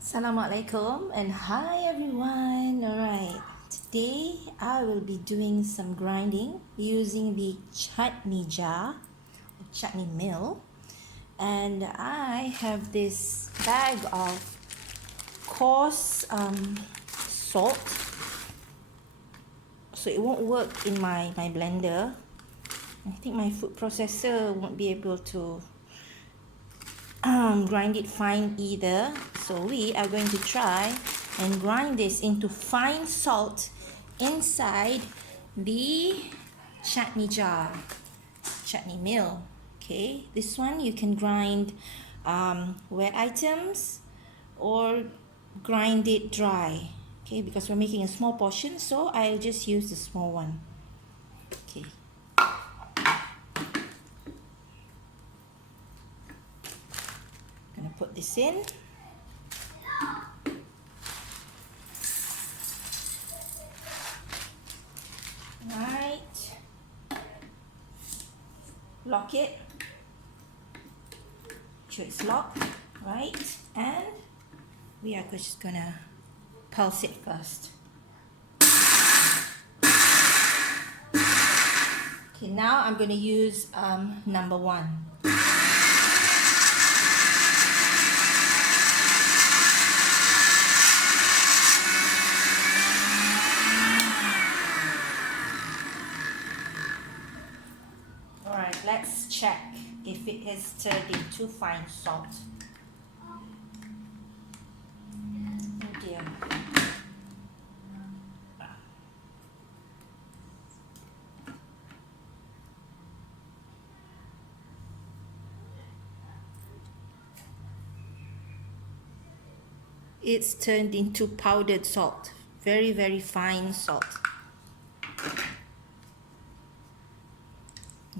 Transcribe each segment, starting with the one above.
Assalamualaikum and hi everyone. Alright, today I will be doing some grinding using the chutney jar, or chutney mill, and I have this bag of coarse salt, so it won't work in my blender. I think my food processor won't be able to grind it fine either, so we are going to try and grind this into fine salt inside the chutney jar, chutney mill. Okay, this one you can grind wet items or grind it dry. Okay, because we're making a small portion, so I'll just use the small one. Okay. Gonna put this in. Right. Lock it. Make sure it's locked, right? And we are just gonna pulse it first. Okay, now I'm gonna use number 1. Alright, let's check if it has turned into fine salt. Oh dear. It's turned into powdered salt. Very, very fine salt.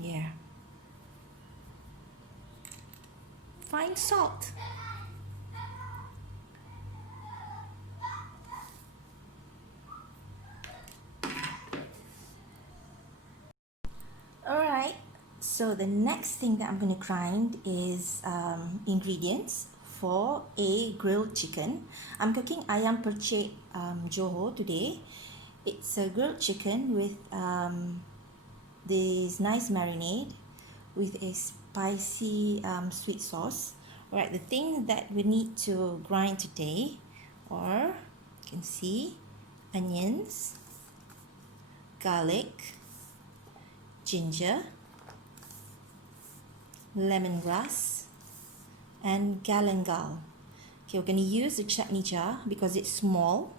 Yeah. Fine salt. Alright, so the next thing that I'm going to grind is ingredients for a grilled chicken. I'm cooking ayam percik Johor today. It's a grilled chicken with this nice marinade with a spicy sweet sauce. Alright, the thing that we need to grind today are, you can see, onions, garlic, ginger, lemongrass, and galangal. Okay, we're going to use the chutney jar because it's small.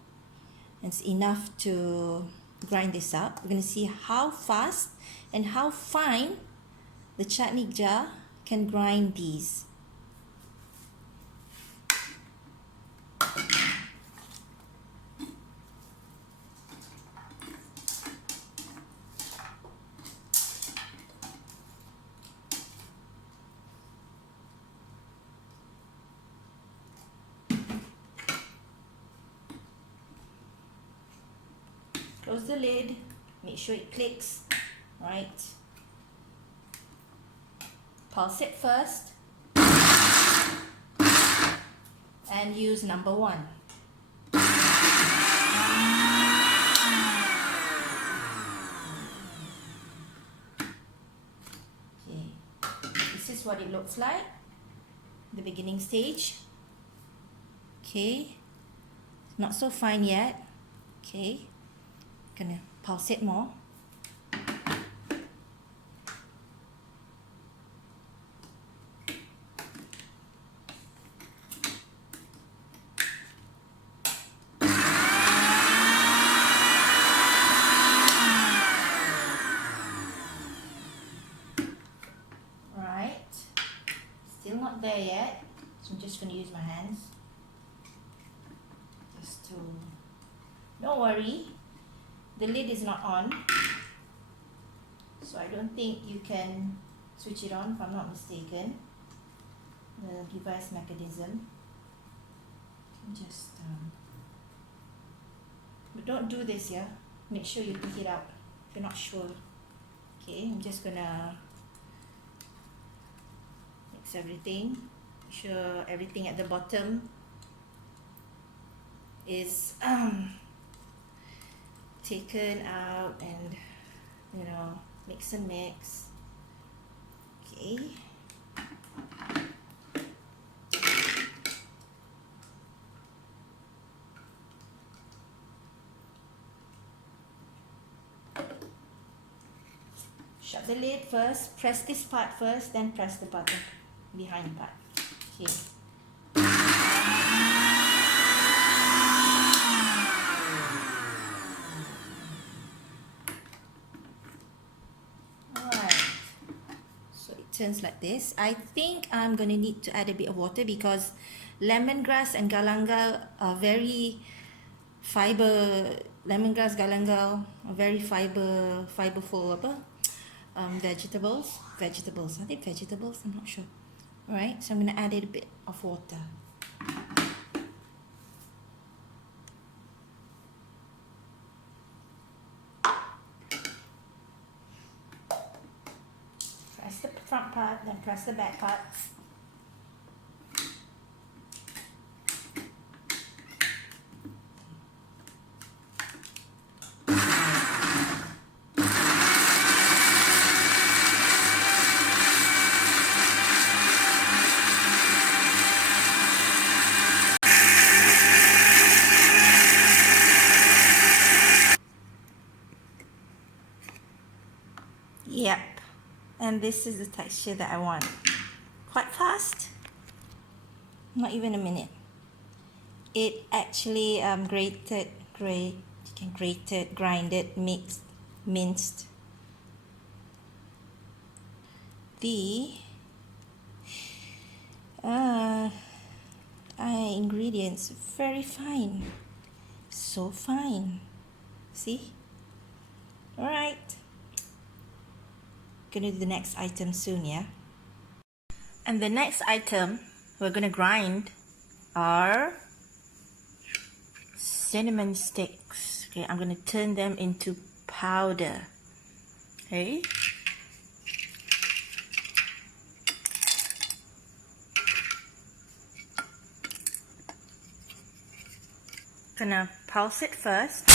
It's enough to grind this up. We're going to see how fast and how fine the chutney jar can grind these. Close the lid, make sure it clicks, right? Pulse it first and use number 1. Okay, this is what it looks like, the beginning stage. Okay, not so fine yet. Okay, gonna pulse it more. Alright, still not there yet, so I'm just gonna use my hands. Just to, don't worry, the lid is not on, so I don't think you can switch it on if I'm not mistaken. The device mechanism. Just but don't do this, yeah. Make sure you pick it out if you're not sure. Okay, I'm just gonna mix everything. Make sure everything at the bottom is taken out and, you know, mix and mix. Okay. Shut the lid first, press this part first, then press the button behind part. Okay. Alright. So it turns like this. I think I'm gonna need to add a bit of water because lemongrass and galangal are very lemongrass, galangal are very fiberful vegetables. I think vegetables, I'm not sure. Alright, so I'm going to add a bit of water. Press the front part, then press the back part. Yep, and this is the texture that I want. Quite fast, not even a minute. It actually grinded, minced the ingredients very fine, so fine. See? All right. Gonna do the next item soon, yeah? And the next item we're gonna grind are cinnamon sticks. Okay, I'm gonna turn them into powder. Okay. Gonna pulse it first.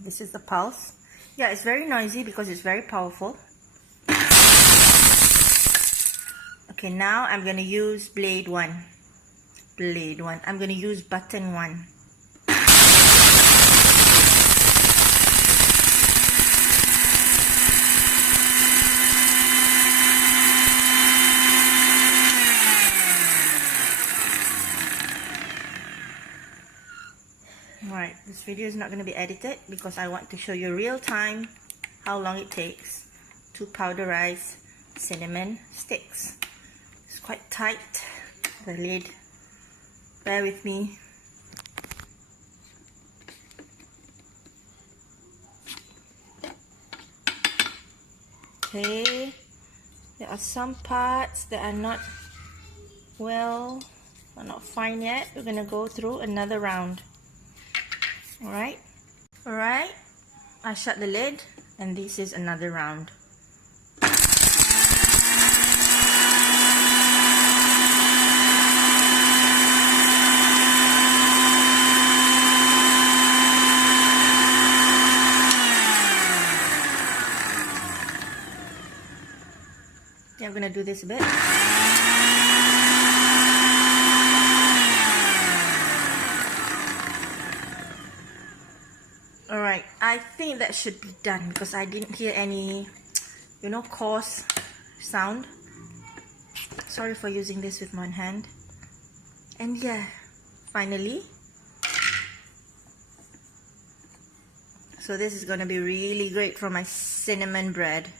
This is the pulse. Yeah, it's very noisy because it's very powerful. Okay, now I'm going to use blade 1. I'm going to use button 1. Alright, this video is not going to be edited because I want to show you real time how long it takes to powderize cinnamon sticks. It's quite tight, the lid. Bear with me. Okay, there are some parts that are not fine yet. We're going to go through another round. Alright, I shut the lid and this is another round. Yeah, I'm gonna do this a bit. Alright, I think that should be done because I didn't hear any, coarse sound. Sorry for using this with one hand. And yeah, finally. So this is gonna be really great for my cinnamon bread.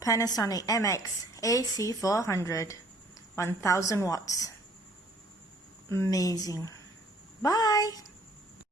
Panasonic MX-AC400, 1000 watts. Amazing. Bye.